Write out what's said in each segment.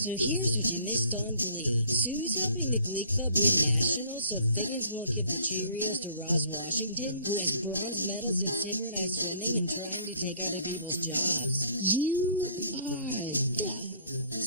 So here's what you missed on Glee. Sue's helping the Glee Club win nationals so Figgins won't give the Cheerios to Roz Washington, who has bronze medals in synchronized swimming and trying to take other people's jobs. You are done.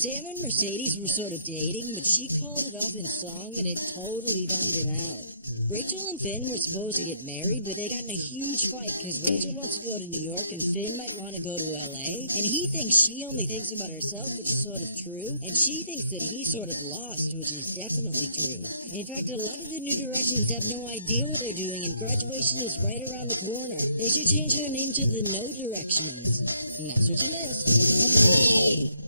Sam and Mercedes were sort of dating, but she called it off in song and it totally bummed him out. Rachel and Finn were supposed to get married, but they got in a huge fight because Rachel wants to go to New York and Finn might want to go to L.A. And he thinks she only thinks about herself, which is sort of true. And she thinks that he's sort of lost, which is definitely true. In fact, a lot of the New Directions have no idea what they're doing, and graduation is right around the corner. They should change their name to the No Directions. And that's what you missed. Hey.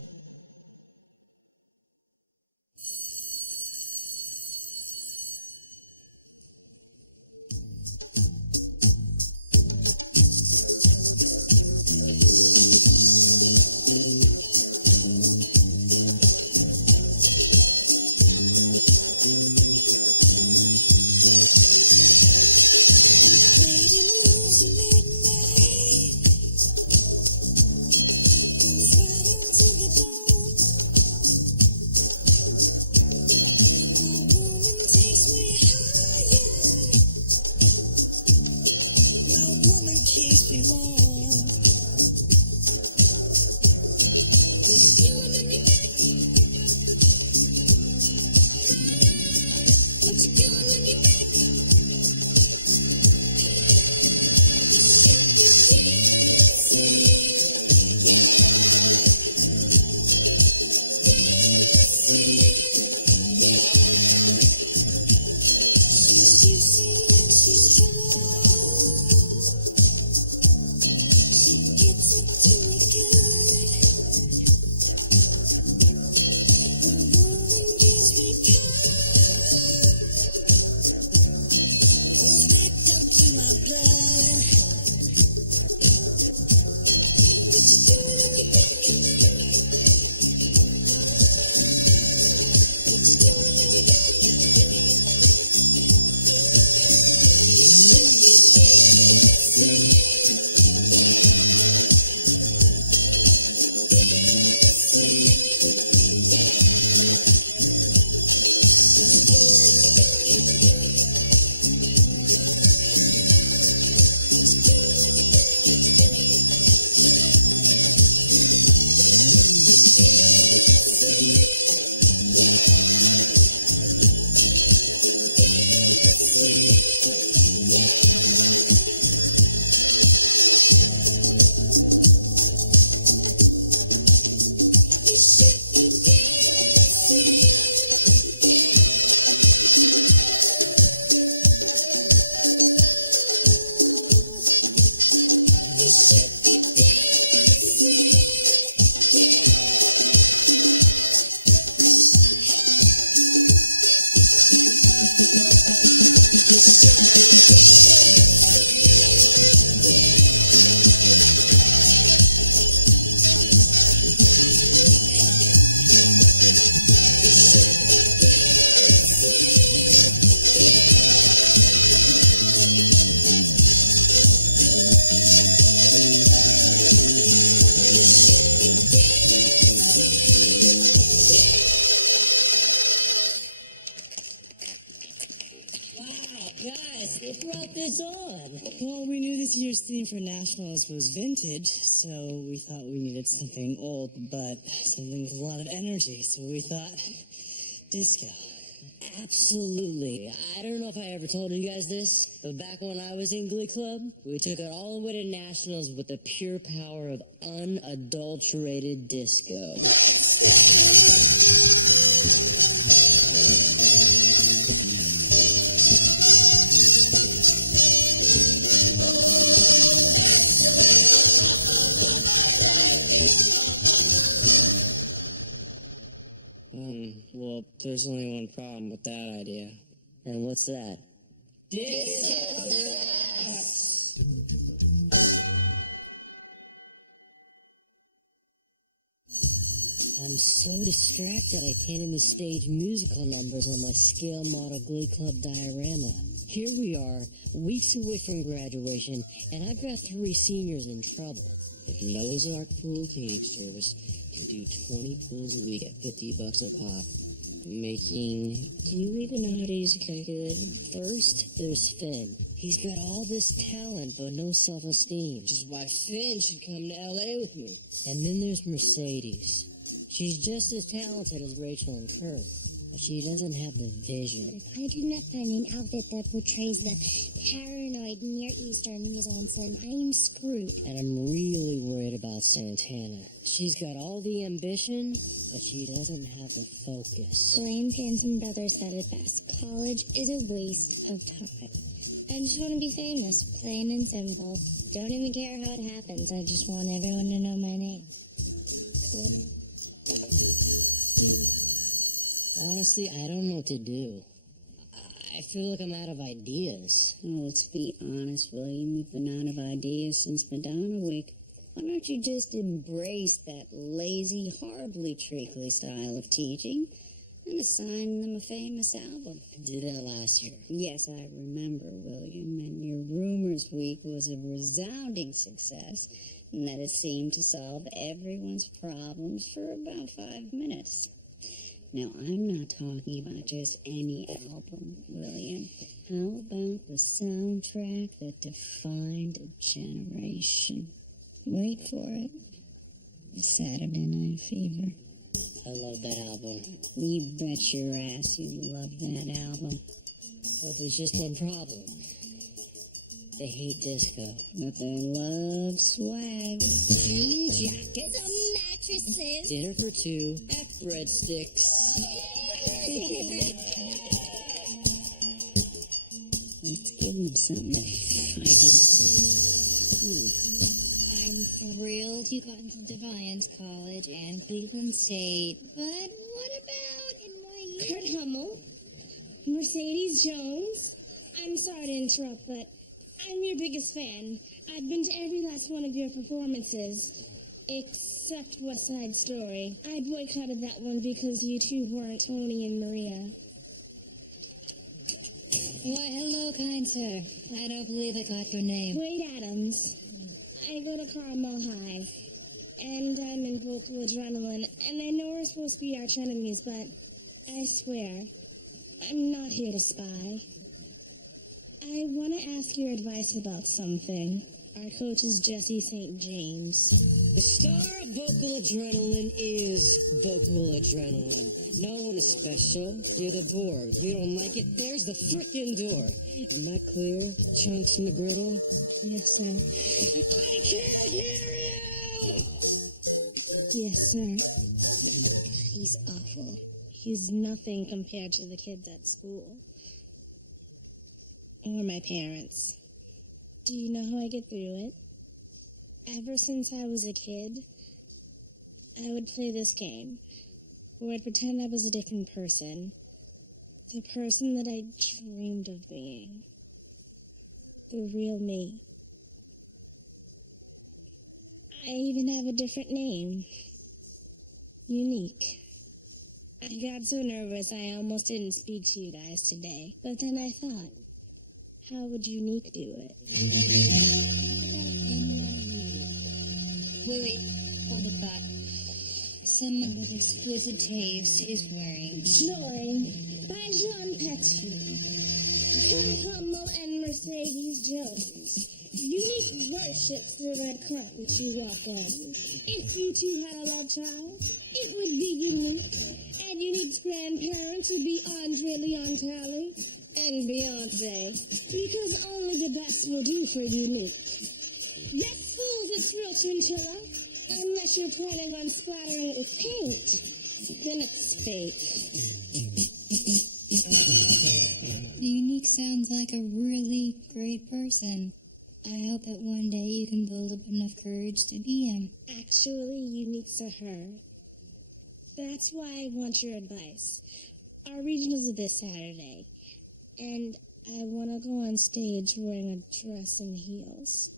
What brought this on? Well, we knew this year's theme for Nationals was vintage, so we thought we needed something old, but something with a lot of energy, so we thought disco. Absolutely. I don't know if I ever told you guys this, but back when I was in Glee Club, we took it all the way to Nationals with the pure power of unadulterated disco. Well, there's only one problem with that idea. And what's that? I'm so distracted I can't even stage musical numbers on my scale model Glee Club diorama. Here we are, weeks away from graduation, and I've got 3 seniors in trouble. If Noah's Ark Pool Cleaning Service and do 20 pulls a week at $50 a pop, making... Do you even know how to use a calculator? First, there's Finn. He's got all this talent, but no self-esteem. Which is why Finn should come to L.A. with me. And then there's Mercedes. She's just as talented as Rachel and Kurt, but she doesn't have the vision. If I do not find an outfit that portrays the paranoid Near Eastern mise-en-scène, I am screwed. And I'm really worried about Santana. She's got all the ambition, but she doesn't have the focus. Blame Hanson Brothers said it best. College is a waste of time. I just want to be famous, plain and simple. Don't even care how it happens. I just want everyone to know my name. Cool. Honestly, I don't know what to do. I feel like I'm out of ideas. Oh, let's be honest, William. You've been out of ideas since Madonna Week. Why don't you just embrace that lazy, hardly treacly style of teaching and assign them a famous album? I did that last year. Yes, I remember, William, and your Rumors Week was a resounding success in that it seemed to solve everyone's problems for about 5 minutes. Now, I'm not talking about just any album, William. How about the soundtrack that defined a generation? Wait for it. Saturday Night Fever. I love that album. You bet your ass you love that album. But there's just one problem. They hate disco. But they love swag. Jean jackets and mattresses. Dinner for two, breadsticks. Let's give them something to fight I'm thrilled you got into Defiance College and Cleveland State. But what about NYU? Kurt Hummel, Mercedes Jones. I'm sorry to interrupt, but I'm your biggest fan. I've been to every last one of your performances, except West Side Story. I boycotted that one because you two weren't Tony and Maria. Why, hello, kind sir. I don't believe I got your name. Wade Adams. I go to Carmel High, and I'm in vocal adrenaline, and I know we're supposed to be arch enemies, but I swear, I'm not here to spy. I want to ask your advice about something. Our coach is Jesse St. James. The star of vocal adrenaline is vocal adrenaline. No one is special. You're the board. You don't like it? There's the frickin' door. Am I clear? Chunks in the griddle? Yes, sir. I can't hear you! Yes, sir. He's awful. He's nothing compared to the kids at school. Or my parents. Do you know how I get through it? Ever since I was a kid, I would play this game, where I'd pretend I was a different person. The person that I dreamed of being. The real me. I even have a different name. Unique. I got so nervous I almost didn't speak to you guys today. But then I thought, how would Unique do it? Wait, hold the thought. Someone with exquisite taste is wearing... Joy by Jean Patou. Kurt Hummel and Mercedes Jones. Unique worships the red carpet you walk on. If you two had a love child, it would be Unique. And Unique's grandparents would be Andre Leontali and Beyonce. Because only the best will do for Unique. Yes, fools, it's real chinchilla. Unless you're planning on splattering it with paint. Then it's fake. Unique sounds like a really great person. I hope that one day you can build up enough courage to be him. Actually, Unique's a her. That's why I want your advice. Our regionals are this Saturday. And I want to go on stage wearing a dress and heels.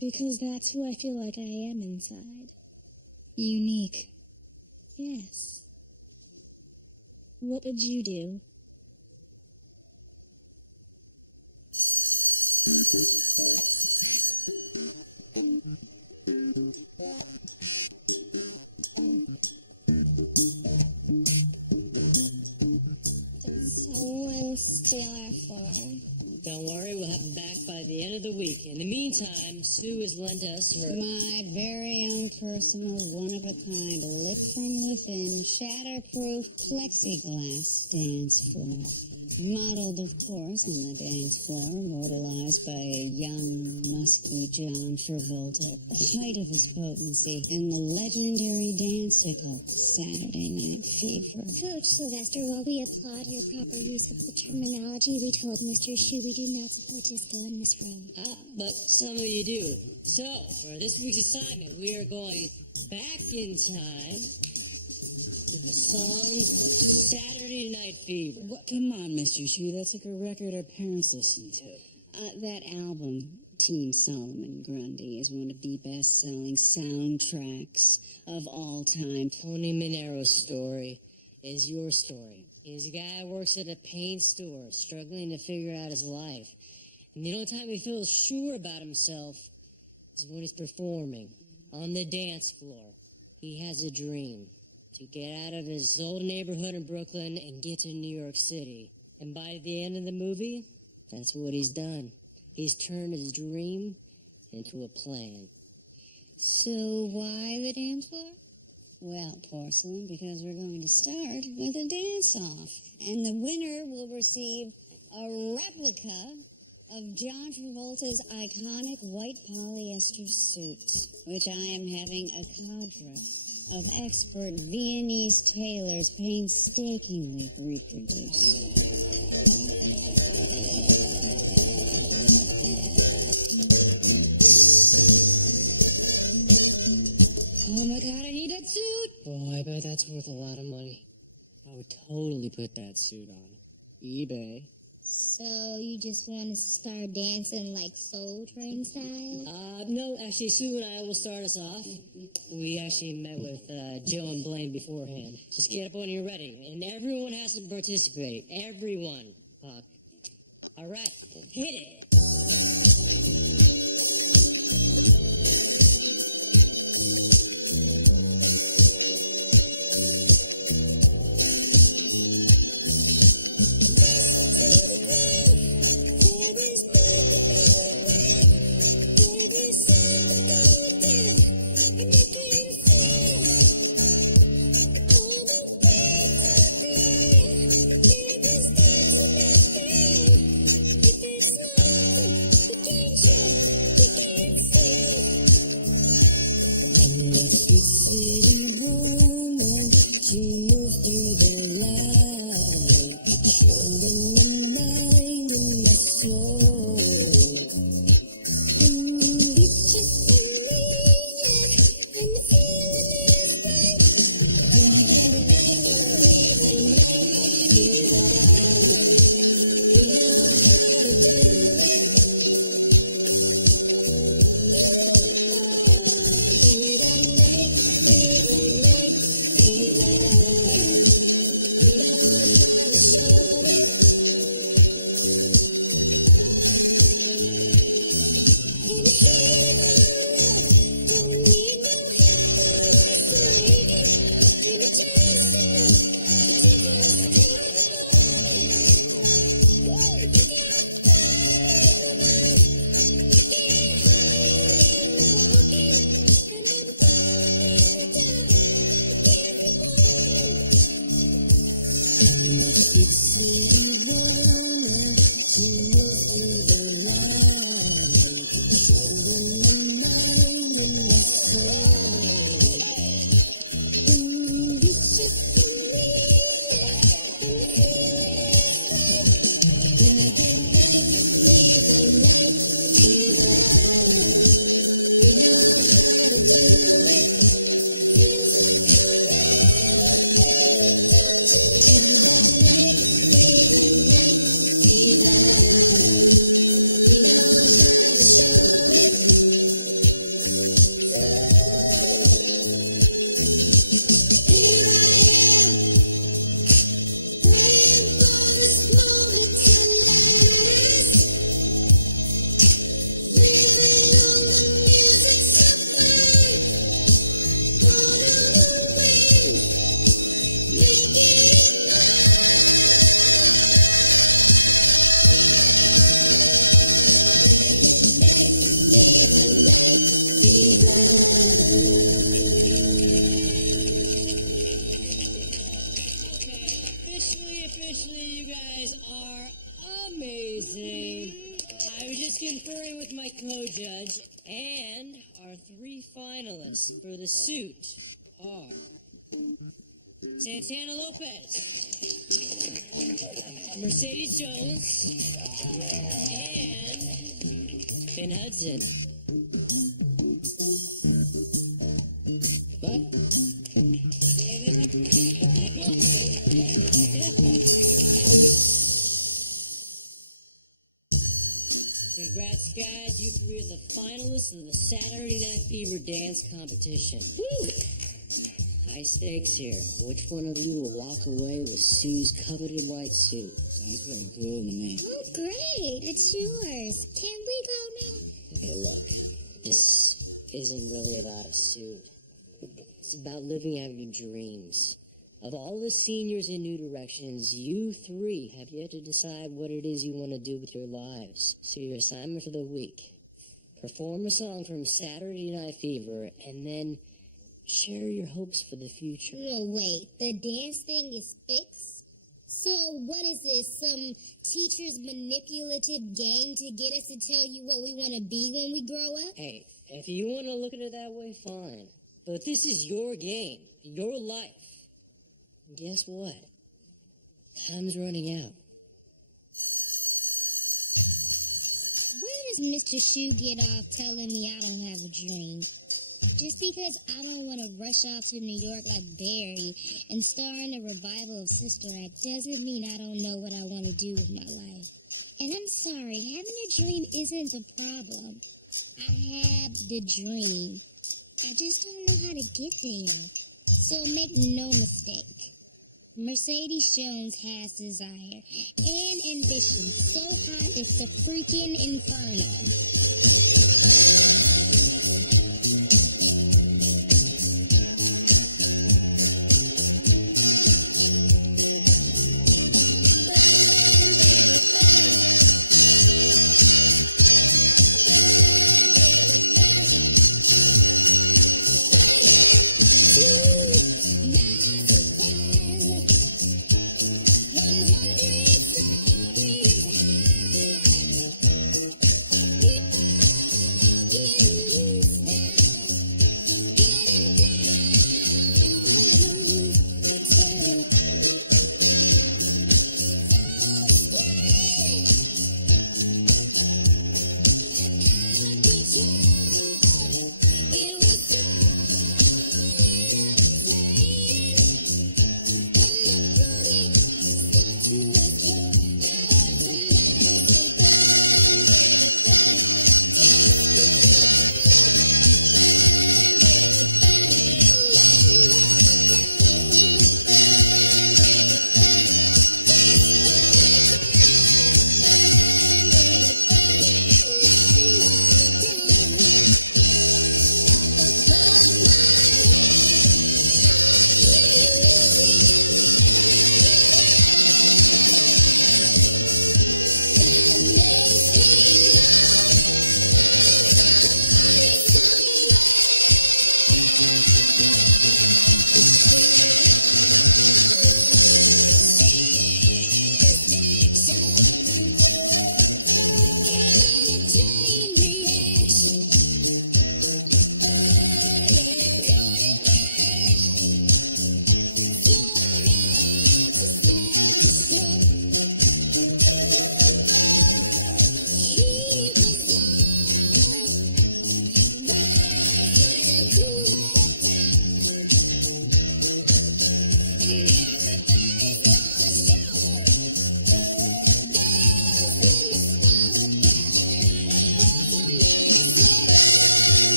Because that's who I feel like I am inside. Unique. Yes. What would you do? end of the week. In the meantime, Sue has lent us her... My very own personal, one-of-a-kind, lit from within, shatterproof plexiglass dance floor. Modeled, of course, on the dance floor, immortalized by a young, musky John Travolta, the height of his potency in the legendary danceicle, Saturday Night Fever. Coach Sylvester, while we applaud your proper use of the terminology, we told Mr. Shu we do not support disco in this room. But some of you do. So, for this week's assignment, we are going back in time to the song Saturday Night Fever. What? Come on, Mr. Shu. That's like a record our parents listened to. That album, Teen Solomon Grundy, is one of the best-selling soundtracks of all time. Tony Manero's story is your story. He's a guy who works at a paint store, struggling to figure out his life. And the only time he feels sure about himself is when he's performing on the dance floor. He has a dream to get out of his old neighborhood in Brooklyn and get to New York City. And by the end of the movie, that's what he's done. He's turned his dream into a plan. So why the dance floor? Well, Porcelain, because we're going to start with a dance-off. And the winner will receive a replica of John Travolta's iconic white polyester suit, which I am having a cadre of expert Viennese tailors painstakingly reproduce. Oh my God, I need that suit! Oh, I bet that's worth a lot of money. I would totally put that suit on eBay. So you just want to start dancing like Soul Train style? No, actually, Sue and I will start us off. We actually met with Joe and Blaine beforehand. Just get up when you're ready, and everyone has to participate. Everyone, Puck. All right, hit it. Officially, you guys are amazing. I was just conferring with my co-judge, and our 3 finalists for the suit are Santana Lopez, Mercedes Jones, and Finn Hudson. What? Congrats, guys. You 3 are the finalists of the Saturday Night Fever dance competition. Woo! High stakes here. Which one of you will walk away with Sue's coveted white suit? Sounds pretty cool to me. Oh, great. It's yours. Can we go now? Hey, look. This isn't really about a suit. It's about living out your dreams. Of all the seniors in New Directions, you 3 have yet to decide what it is you want to do with your lives. So your assignment for the week: perform a song from Saturday Night Fever, and then share your hopes for the future. No, wait. The dance thing is fixed? So what is this? Some teacher's manipulative game to get us to tell you what we want to be when we grow up? Hey, if you want to look at it that way, fine. But this is your game, your life. And guess what? Time's running out. Where does Mr. Shoe get off telling me I don't have a dream? Just because I don't want to rush off to New York like Barry and star in a revival of Sister Act doesn't mean I don't know what I want to do with my life. And I'm sorry, having a dream isn't the problem. I have the dream. I just don't know how to get there. So make no mistake. Mercedes Jones has desire and ambition so hot it's the freaking inferno.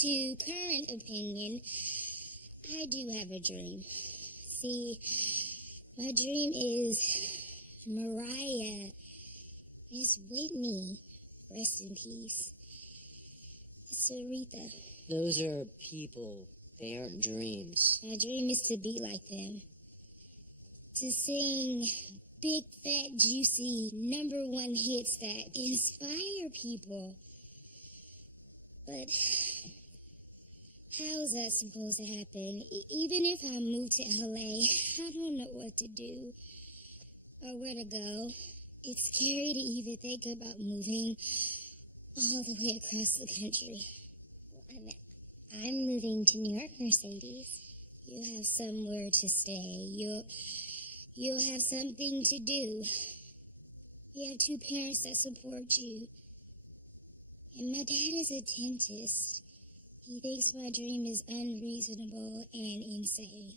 to current opinion, I do have a dream. See, my dream is Mariah, Miss Whitney, rest in peace. It's Aretha. Those are people. They aren't dreams. My dream is to be like them. To sing big, fat, juicy, #1 hits that inspire people. But how is that supposed to happen? Even if I move to LA, I don't know what to do or where to go. It's scary to even think about moving all the way across the country. I'm moving to New York, Mercedes. You have somewhere to stay. You'll have something to do. You have 2 parents that support you. And my dad is a dentist. He thinks my dream is unreasonable and insane.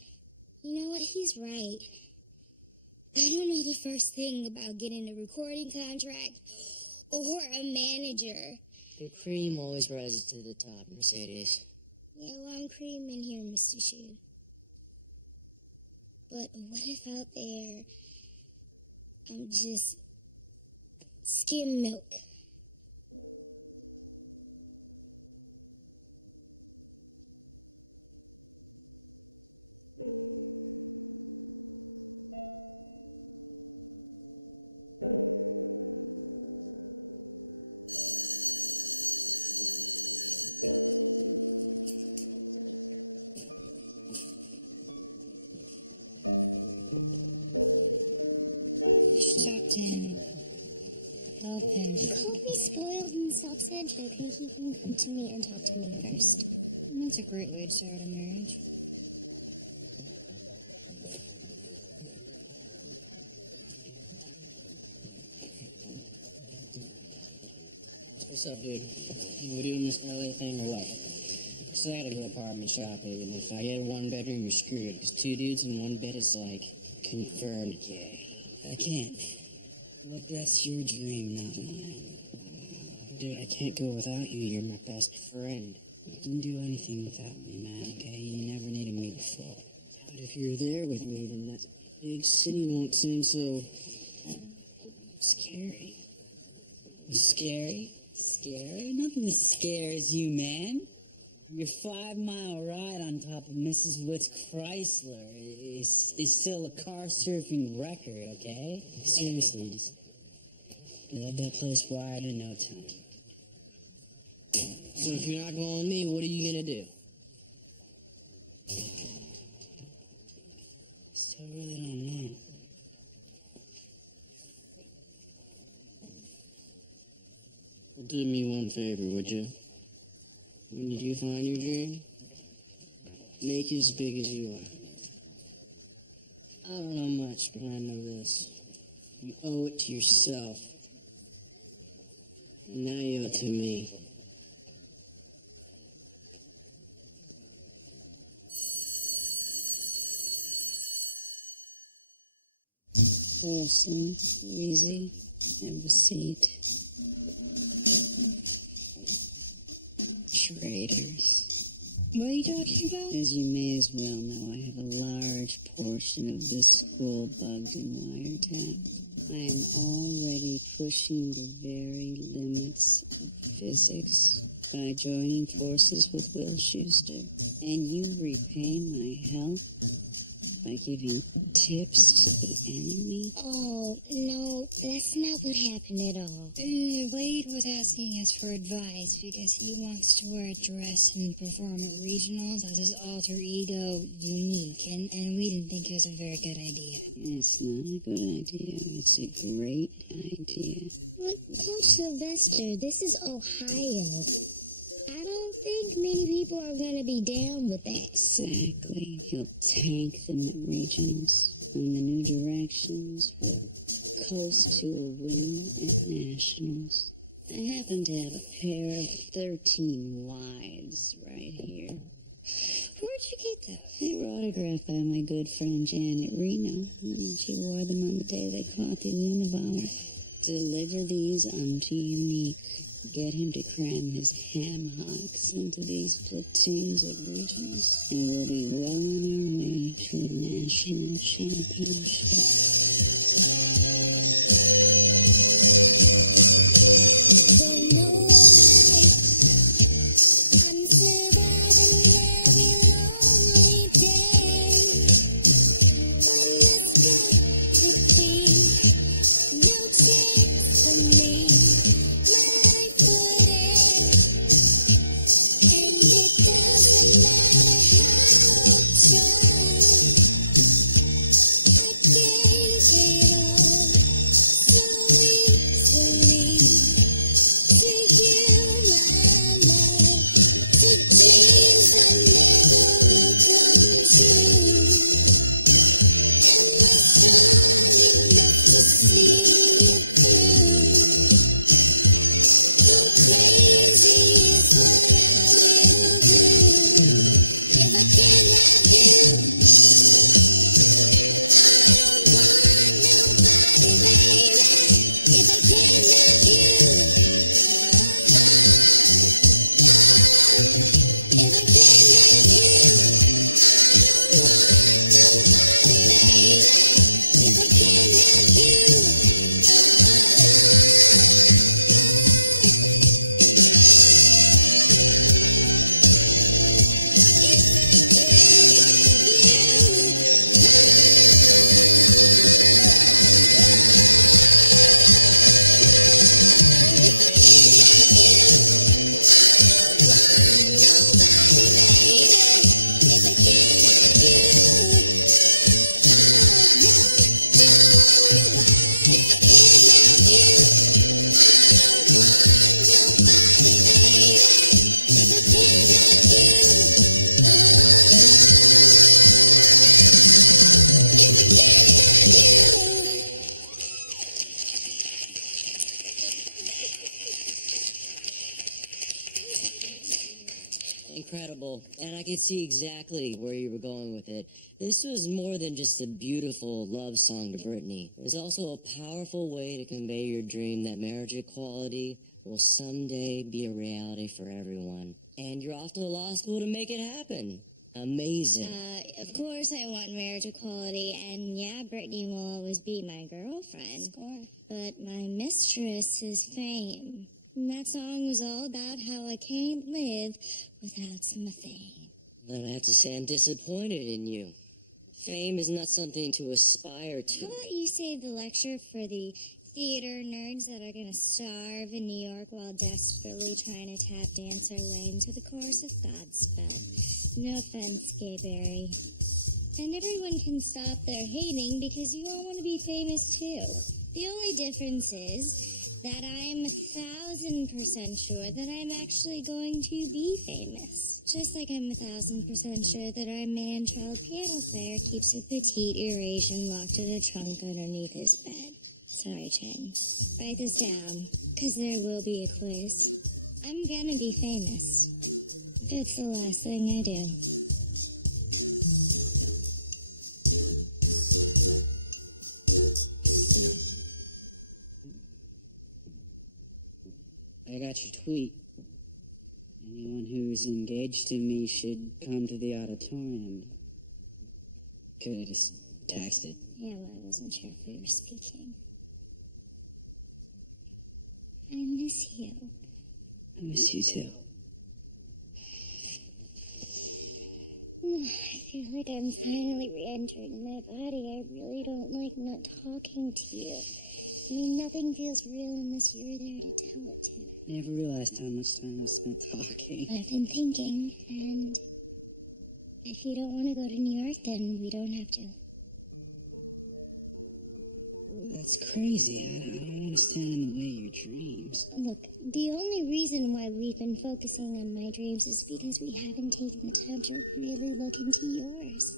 You know what? He's right. I don't know the first thing about getting a recording contract or a manager. The cream always rises to the top, Mercedes. Yeah, well, I'm creaming here, Mr. Shoe. But what if out there I'm just skim milk? Talk to him. Help him. Call me spoiled and self-centered. He can come to me and talk to me first. That's a great way to start a marriage. What's up, dude? We doing this LA thing or what? So I gotta go apartment shopping, and if I get a 1-bedroom, you're screwed. Because 2 dudes in 1 bed is like confirmed gay. I can't. Look, that's your dream, not mine. Dude, I can't go without you. You're my best friend. You can do anything without me, man, okay? You never needed me before. But if you're there with me, then that big city won't seem so scary. Scary? Scary? Nothing scares you, man. Your 5-mile ride on top of Mrs. Witt's Chrysler is still a car surfing record, okay? Seriously, just You'll that place wide in no time. so if you're not going with me, what are you gonna do? Still really don't know. Well, do me one favor, would you? When you do find your dream, make it as big as you are. I don't know much, but I know this. You owe it to yourself. And now you owe it to me. Porcelain, easy, have a seat. Traitors. What are you talking about? As you may as well know, I have a large portion of this school bugged in wiretap. I am already pushing the very limits of physics by joining forces with Will Schuester. And you repay my help by giving tips to the enemy? Oh, no, that's not what happened at all. Wade was asking us for advice because he wants to wear a dress and perform at regionals as his alter ego, Unique, and we didn't think it was a very good idea. It's not a good idea. It's a great idea. Look, Coach Sylvester, this is Ohio. I don't think many people are going to be down with that. Exactly. He'll tank them at regionals, and the new directions will coast to a win at nationals. I happen to have a pair of 13 wides right here. Where'd you get those? They were autographed by my good friend Janet Reno. She wore them on the day they caught the Unabomber. Deliver these unto Unique. Get him to cram his ham hocks into these platoons of regionals, and we'll be well on our way to a national championship. I'm surviving every lonely day. When there's got to be no chance for me, my life would end. And it doesn't matter how I try. I gave it all so easily to you, my love. To dreams that never will come true. And this longing enough to see it through. And crazy is what I will do. If I can't have you, I don't want nobody, baby. If I can't have you, if I can't have you, I don't want nobody, baby. If I can't have you, Incredible. And I could see exactly where you were going with it. This was more than just a beautiful love song to Britney. It was also a powerful way to convey your dream that marriage equality will someday be a reality for everyone. And you're off to the law school to make it happen. Amazing. Of course I want marriage equality, and yeah, Brittany will always be my girlfriend. Score. But my mistress is fame. And that song was all about how I can't live without some fame. Then I have to say I'm disappointed in you. Fame is not something to aspire to. How about you save the lecture for the theater nerds that are gonna starve in New York while desperately trying to tap dance their way into the chorus of Godspell? No offense, Gay Barry. And everyone can stop their hating because you all want to be famous too. The only difference is that I'm 1,000% sure that I'm actually going to be famous. Just like I'm 1,000% sure that our man-child piano player keeps a petite Eurasian locked in a trunk underneath his bed. Sorry, Chang. Write this down, because there will be a quiz. I'm gonna be famous. It's the last thing I do. I got your tweet. Anyone who's engaged to me should come to the auditorium. Could have just texted. Yeah, well, I wasn't sure if we were speaking. I miss you. I miss you too. I feel like I'm finally re-entering my body. I really don't like not talking to you. I mean, nothing feels real unless you're there to tell it to. Never realized how much time we spent talking. I've been thinking, and if you don't want to go to New York, then we don't have to. That's crazy. I don't want to stand in the way of your dreams. Look, the only reason why we've been focusing on my dreams is because we haven't taken the time to really look into yours.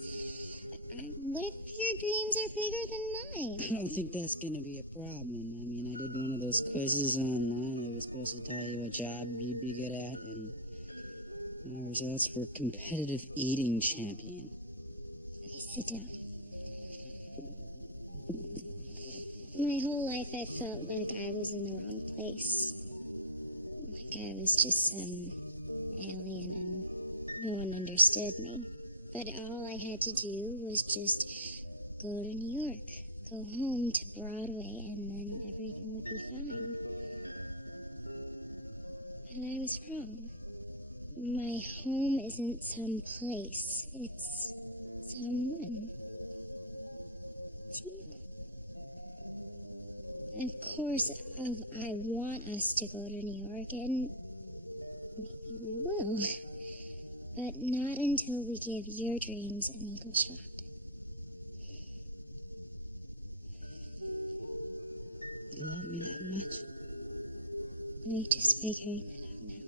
What if your dreams are bigger than mine? I don't think that's going to be a problem. I mean, I did one of those quizzes online. It was supposed to tell you what job you'd be good at, and our results were competitive eating champion. Okay, sit down. My whole life I felt like I was in the wrong place. I was just some alien and no one understood me. But all I had to do was just go to New York, go home to Broadway, and then everything would be fine. And I was wrong. My home isn't some place, it's someone. It's you. Of course, I want us to go to New York, and maybe we will. But not until we give your dreams an equal shot. You love me that much? We're just figuring that out now.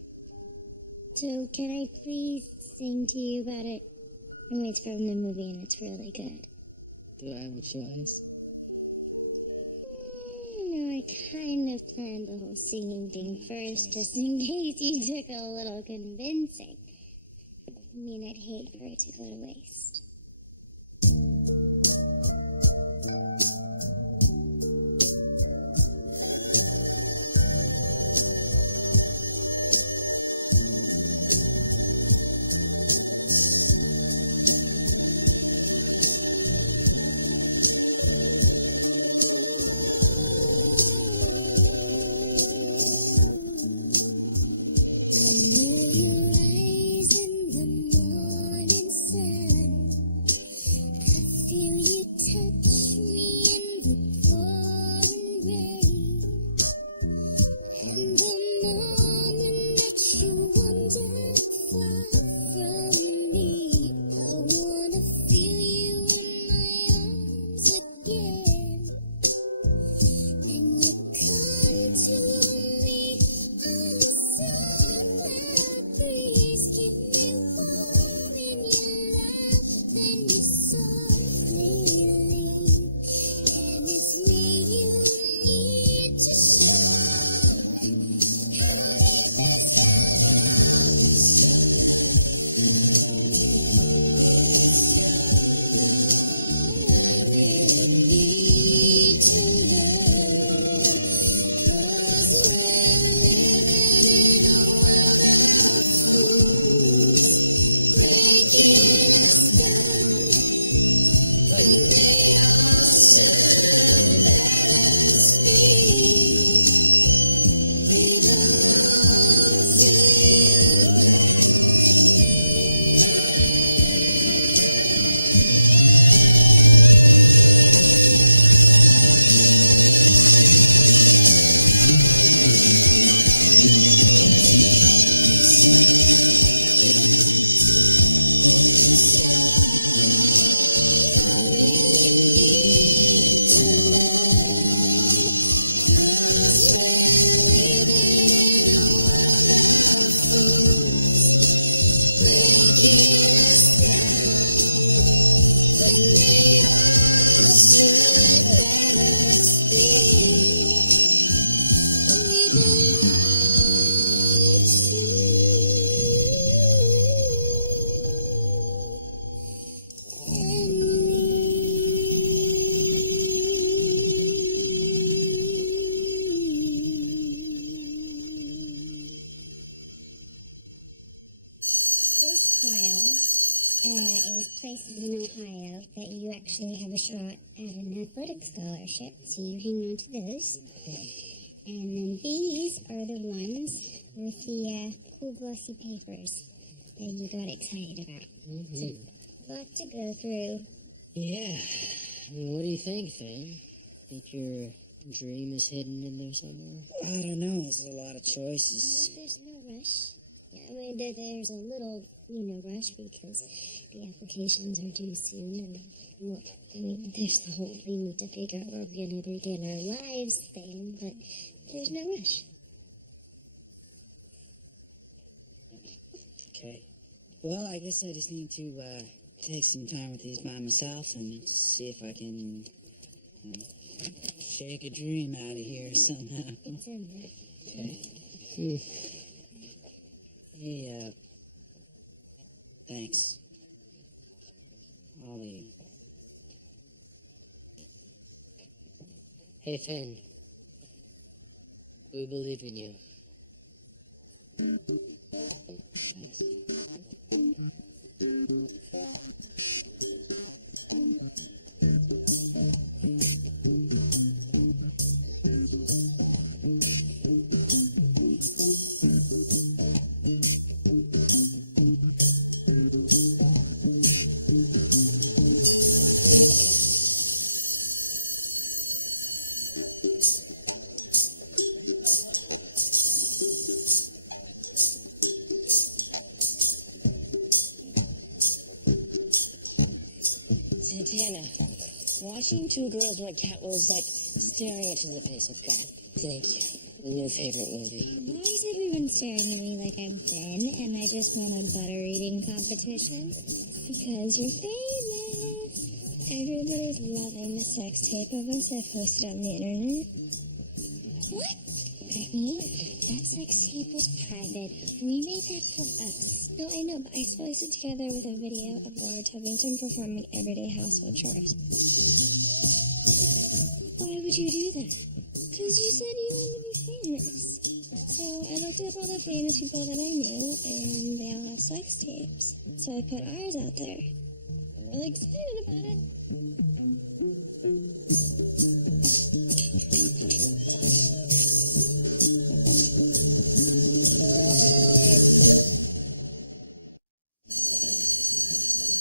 So, can I please sing to you about it? I mean, it's from the movie and it's really good. Do I have a choice? I kind of planned the whole singing thing first, just in case you took a little convincing. I mean, I'd hate for it to go to waste. Places in Ohio that you actually have a shot at an athletic scholarship, so you hang on to those. And then these are the ones with the cool glossy papers that you got excited about. So, a lot to go through. Yeah. I mean, what do you think, Finn? Think your dream is hidden in there somewhere? I don't know. There's a lot of choices. There's no rush. I mean, there's a little, rush because the applications are due soon, and, well, I mean, there's the whole we need to figure out where we're going to begin our lives thing, but there's no rush. Okay. Well, I guess I just need to take some time with these by myself and see if I can shake a dream out of here somehow. It's in there. Okay. Hey, thanks. Ollie. Hey, Finn. We believe in you. Santana, watching two girls one cat was like staring into the face of God. Thank you. New favorite movie. Why is everyone staring at me like I'm thin and I just won a butter eating competition? Because you're famous. Everybody's loving the sex tape of us I posted on the internet. What? Brittany, that sex tape was private. We made that for us. No, I know, but I spliced it together with a video of Laura Tubington performing everyday household chores. Why would you do that? Because you said you wanted to be famous. So I looked up all the famous people that I knew, and they all have sex tapes. So I put ours out there. I'm really excited about it.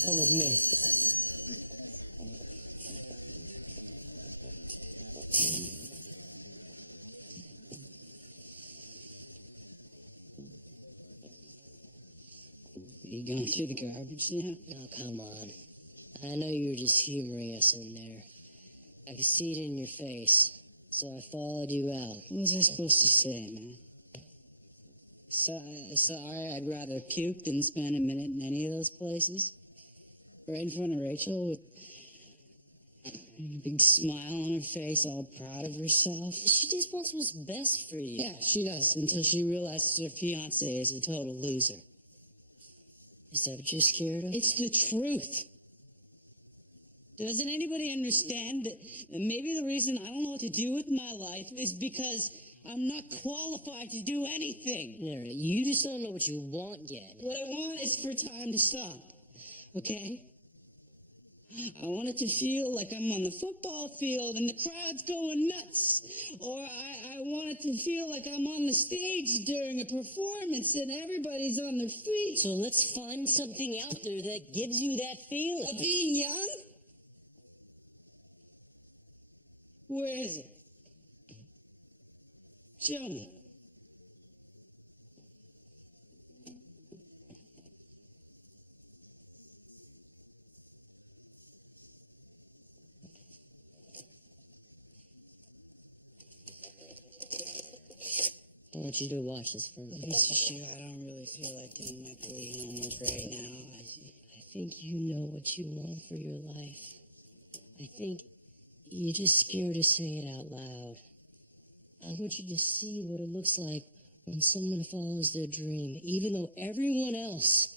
Come with me. You going through the garbage now? Oh, come on. I know you were just humoring us in there. I could see it in your face, so I followed you out. What was I supposed to say, man? Sorry, I'd rather puke than spend a minute in any of those places. Right in front of Rachel with a big smile on her face, all proud of herself. She just wants what's best for you. Yeah, she does, until she realizes her fiancé is a total loser. Is that what you're scared of? It's the truth. Doesn't anybody understand that maybe the reason I don't know what to do with my life is because I'm not qualified to do anything? No, you just don't know what you want yet. What I want is for time to stop, okay? I want it to feel like I'm on the football field and the crowd's going nuts. Or I want it to feel like I'm on the stage during a performance and everybody's on their feet. So let's find something out there that gives you that feeling. Of being young? Where is it? Show me. I want you to watch this first. Mr. Shu, I don't really feel like doing my Glee homework right now. I think you know what you want for your life. I think you're just scared to say it out loud. I want you to see what it looks like when someone follows their dream, even though everyone else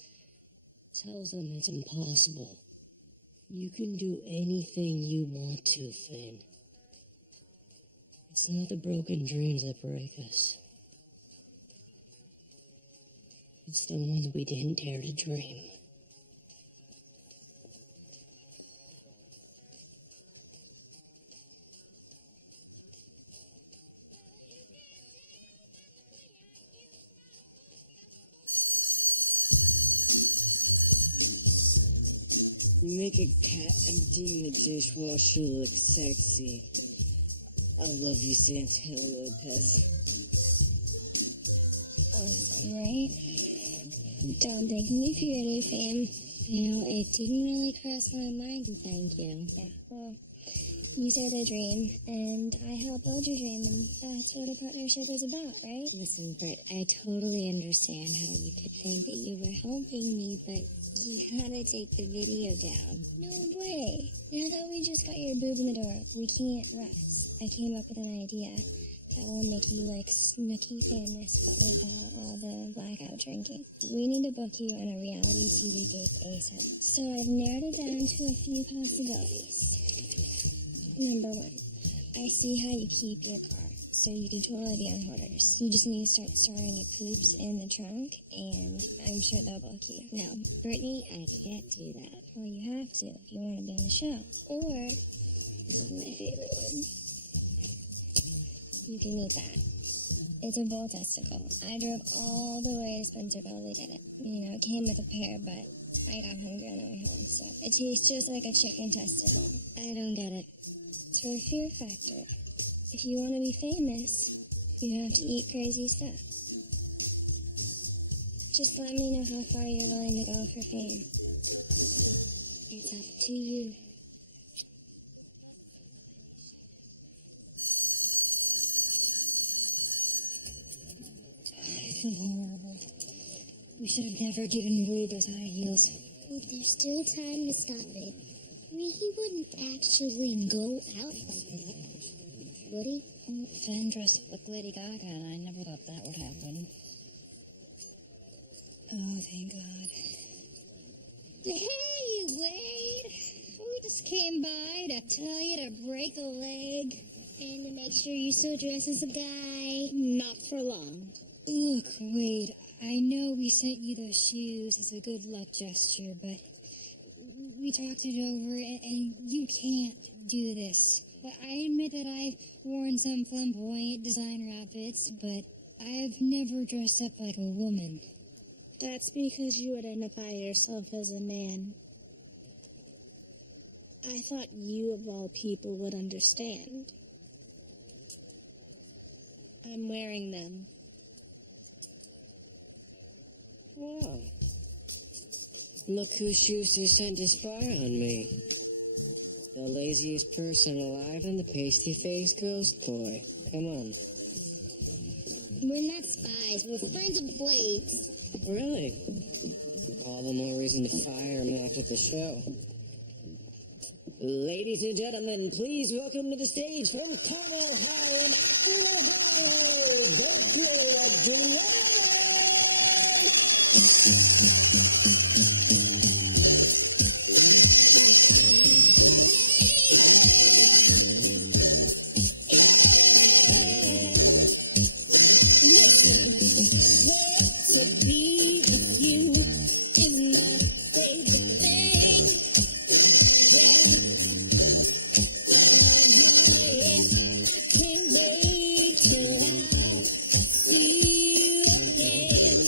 tells them it's impossible. You can do anything you want to, Finn. It's not the broken dreams that break us. It's the ones we didn't dare to dream. You make a cat emptying the dishwasher look sexy. I love you, Santana Lopez. Awesome, right? Don't thank me for your new fame. You know, it didn't really cross my mind to thank you. Yeah, well, you said a dream, and I helped build your dream, and that's what a partnership is about, right? Listen, Britt, I totally understand how you could think that you were helping me, but you gotta take the video down. No way. Now that we just got your boob in the door, we can't rest. I came up with an idea that will make you like Snooki famous, but without all the blackout drinking. We need to book you on a reality TV gig ASAP. So I've narrowed it down to a few possibilities. Number one, I see how you keep your car, so you can totally be on hoarders. You just need to start storing your poops in the trunk, and I'm sure they'll book you. No, Brittany, I can't do that. Well, you have to if you want to be on the show. Or, this is my favorite one. You can eat that. It's a bull testicle. I drove all the way to Spencerville to get it. You know, it came with a pair, but I got hungry on the way home, so it tastes just like a chicken testicle. I don't get it. It's for a fear factor. If you want to be famous, you have to eat crazy stuff. Just let me know how far you're willing to go for fame. It's up to you. feel horrible. We should have never given Wade those high heels. Well, there's still time to stop it. I mean, he wouldn't actually go out like that, would he? Finn dressed up like Lady Gaga, and I never thought that would happen. Oh, thank God. Hey, Wade! We just came by to tell you to break a leg. And to make sure you still dress as a guy. Not for long. Look, Wade, I know we sent you those shoes as a good luck gesture, but we talked it over, and you can't do this. But I admit that I've worn some flamboyant designer outfits, but I've never dressed up like a woman. That's because you identify yourself as a man. I thought you, of all people, would understand. I'm wearing them. Wow. Look whose shoes you sent to spy on me. The laziest person alive and the pasty-faced ghost boy. Come on. We're not spies. We're friends of Blade's. Really? All the more reason to fire him after the show. Ladies and gentlemen, please welcome to the stage from Carmel High in Ohio, the Glee To be with you is my favorite thing. I can't wait till I see you again.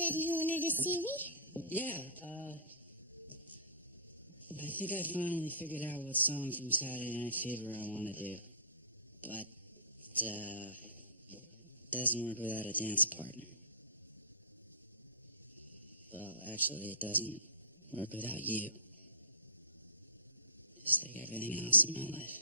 said you wanted to see me? Yeah, I think I finally figured out what song from Saturday Night Fever I want to do. But, doesn't work without a dance partner. Well, actually, it doesn't work without you. just like everything else in my life.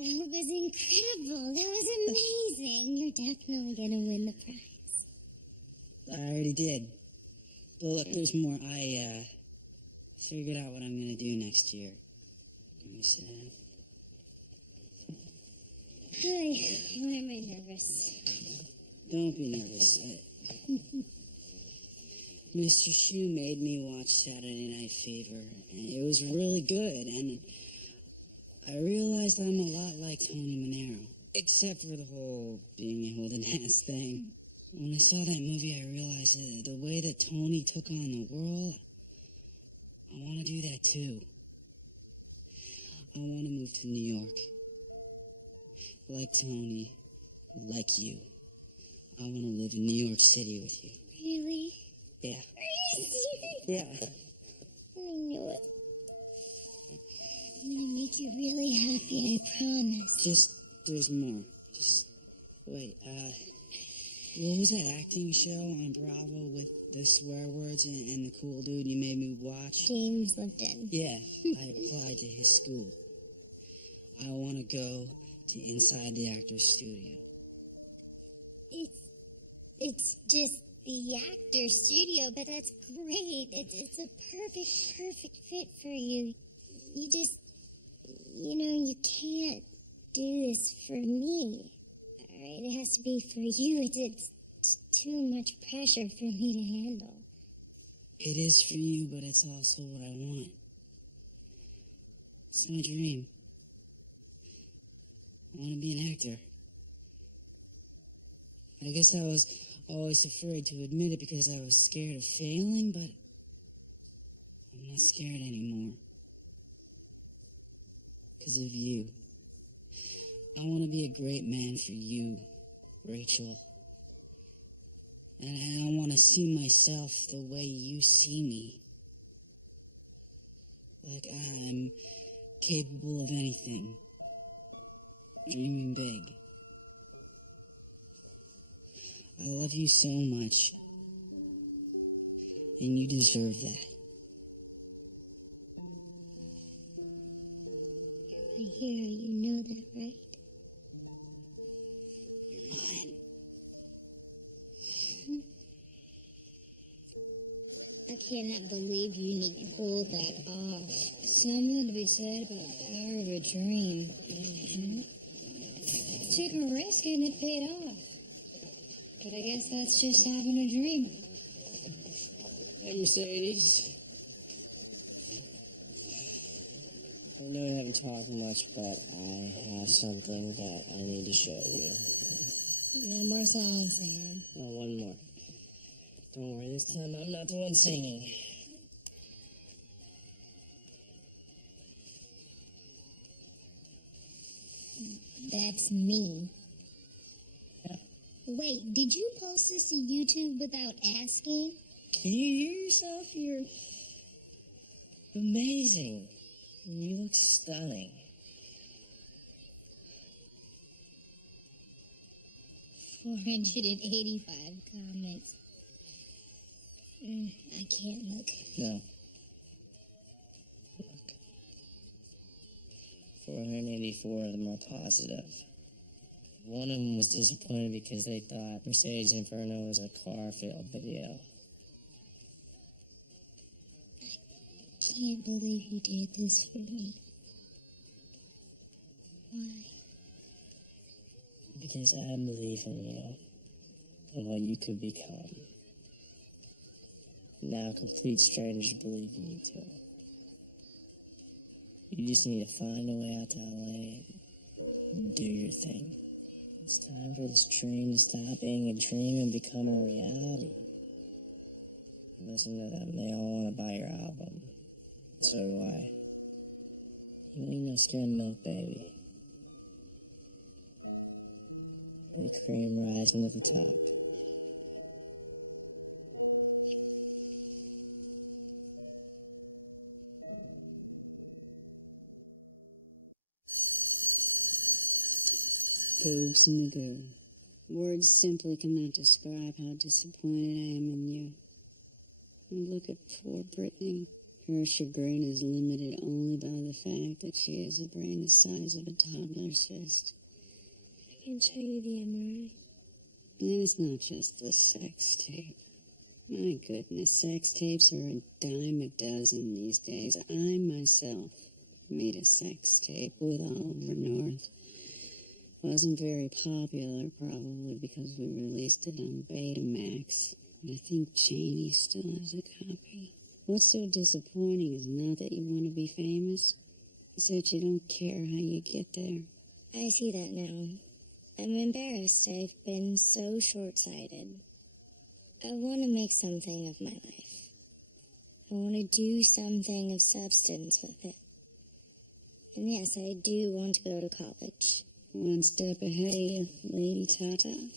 That was incredible. That was amazing. You're definitely gonna win the prize. I already did. But look, there's more. I figured out what I'm gonna do next year. Let me see. Why am I nervous? Don't be nervous. Mr. Shu made me watch Saturday Night Fever, and it was really good, and I realized I'm a lot like Tony Manero, except for the whole being able to dance thing. When I saw that movie, I realized that the way that Tony took on the world, I want to do that too. I want to move to New York. Like Tony, like you. I want to live in New York City with you. Really? Yeah. Are you serious? Yeah. I knew it. I'm gonna make you really happy, I promise. There's more. Wait, what was that acting show on Bravo with the swear words and the cool dude you made me watch? James Lipton. Yeah, I applied to his school. I want to go to Inside the Actor's Studio. It's just the actor's studio, but that's great. It's a perfect fit for you. You can't do this for me. All right, it has to be for you. It's too much pressure for me to handle. It is for you, but it's also what I want. It's my dream. I want to be an actor. I guess I was always afraid to admit it because I was scared of failing, but I'm not scared anymore. Because of you. I want to be a great man for you, Rachel. And I don't want to see myself the way you see me. Like I'm capable of anything. Dreaming big. I love you so much. And you deserve that. I hear you know that, right? You're mine. I cannot believe you need to pull that off. Something to be said about the power of a dream. Took a risk and it paid off. But I guess that's just having a dream. Hey, Mercedes. I know we haven't talked much, but I have something that I need to show you. No more songs, Sam. Oh, one more. Don't worry, this time I'm not the one singing. That's me. Yeah. Wait, did you post this to YouTube without asking? Can you hear yourself? You're amazing. You look stunning. 485 comments. I can't look. No. Look. 484 of them are positive. One of them was disappointed because they thought Mercedes Inferno was a car-failed video. I can't believe you did this for me. Why? Because I believe in you and what you could become. Now complete strangers believe in you too. You just need to find a way out to LA and do your thing. It's time for this dream to stop being a dream and become a reality. Listen to them, they all want to buy your album. So do I. You ain't no skim milk, baby. The cream rising to the top. Boobs Magoo. Words simply cannot describe how disappointed I am in you. And look at poor Brittany. Her chagrin is limited only by the fact that she has a brain the size of a toddler's fist. I can show you the MRI. And it's not just the sex tape. My goodness, sex tapes are a dime a dozen these days. I myself made a sex tape with Oliver North. Wasn't very popular, probably because we released it on Betamax. But I think Janie still has a copy. What's so disappointing is not that you want to be famous. It's that you don't care how you get there. I see that now. I'm embarrassed. I've been so short-sighted. I want to make something of my life. I want to do something of substance with it. And yes, I do want to go to college. One step ahead of you, Lady Tata.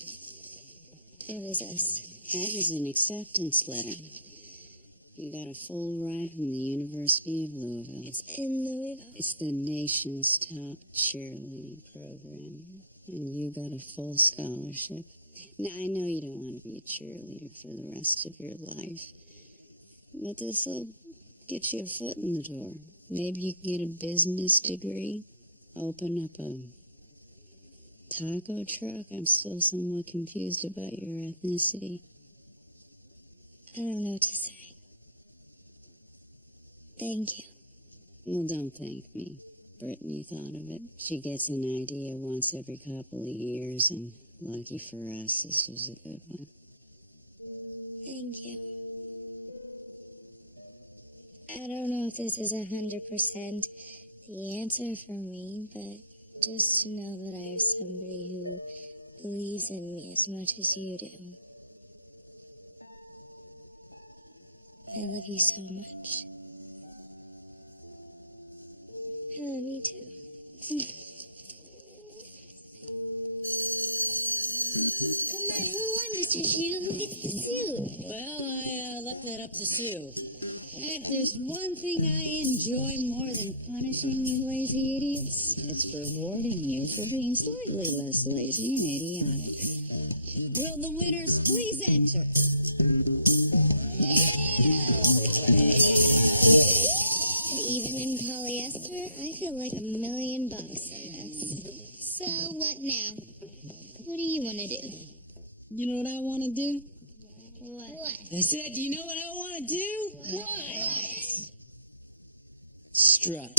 It was us. That is an acceptance letter. You got a full ride from the University of Louisville. It's in Louisville. It's the nation's top cheerleading program. And you got a full scholarship. Now, I know you don't want to be a cheerleader for the rest of your life. But this'll get you a foot in the door. Maybe you can get a business degree. Open up a taco truck. I'm still somewhat confused about your ethnicity. I don't know what to say. Thank you. Well, don't thank me. Brittany thought of it. She gets an idea once every couple of years, and lucky for us, this was a good one. Thank you. I don't know if this is 100% the answer for me, but just to know that I have somebody who believes in me as much as you do. I love you so much. I love you too. Come on, who won this lost your shoe, who gets the suit? Well, I left that up to Sue. If there's one thing I enjoy more than punishing you lazy idiots, it's rewarding you for being slightly less lazy and idiotic. Will the winners please enter? Even in polyester, I feel like $1 million in this. So what now? What do you want to do? You know what I want to do? What? I said, you know what I want to do? What? Strut.